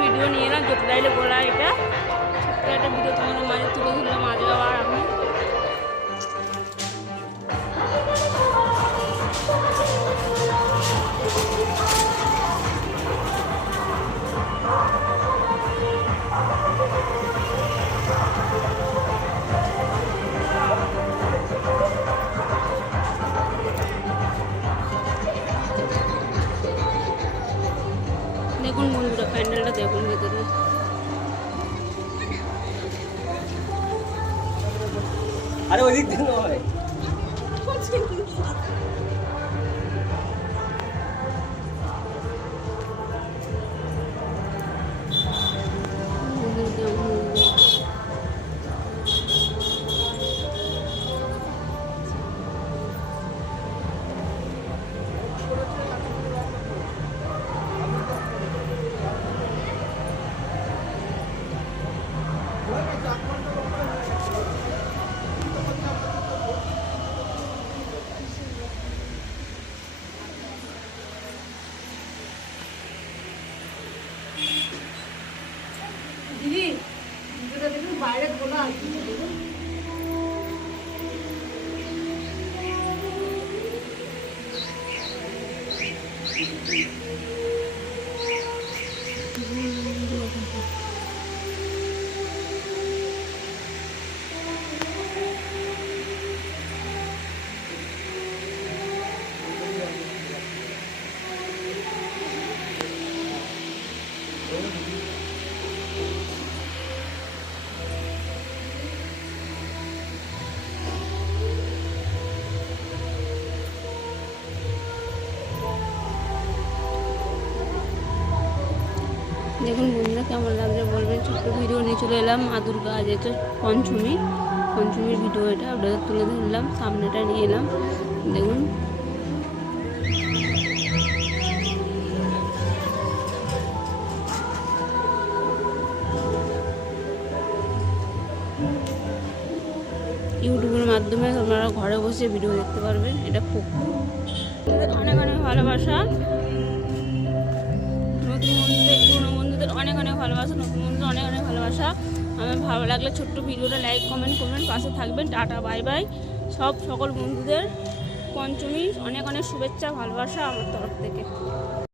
ভিডিও নিয়ে এলাম যেতে চাইলে বলা এটা ছোট্ট একটা ভিডিও তোমাদের মাঝে তুলে ধরলাম আজ আবার আমি দেখুন বন্ধুরা প্যান্ডেলটা দেখুন ভেতরে আরে ওই দিক থেকে নয় দিদি ভিডিওটা দেখুন বাইরে খোলা আছে দেখুন বন্ধুরা কেমন লাগছে বলবেন ছোট্ট ভিডিও নিয়ে চলে এলাম মা দুর্গা আজ হচ্ছে পঞ্চমীর ভিডিও এটা আপনাদের তুলে ধরলাম সামনেটা নিয়ে এলাম দেখুন ইউটিউবের মাধ্যমে আপনারা ঘরে বসে ভিডিও দেখতে পারবেন এটা খুব অনেক অনেক ভালোবাসা নতুন বন্ধুদের পুরনো বন্ধুদের অনেক অনেক ভালোবাসা নতুন বন্ধুদের অনেক অনেক ভালোবাসা আমার ভালো লাগলে ছোট্ট ভিডিওটা লাইক কমেন্ট করবেন পাশে থাকবেন টাটা বাই বাই সকল বন্ধুদের পঞ্চমী অনেক অনেক শুভেচ্ছা ভালোবাসা আমার তরফ থেকে।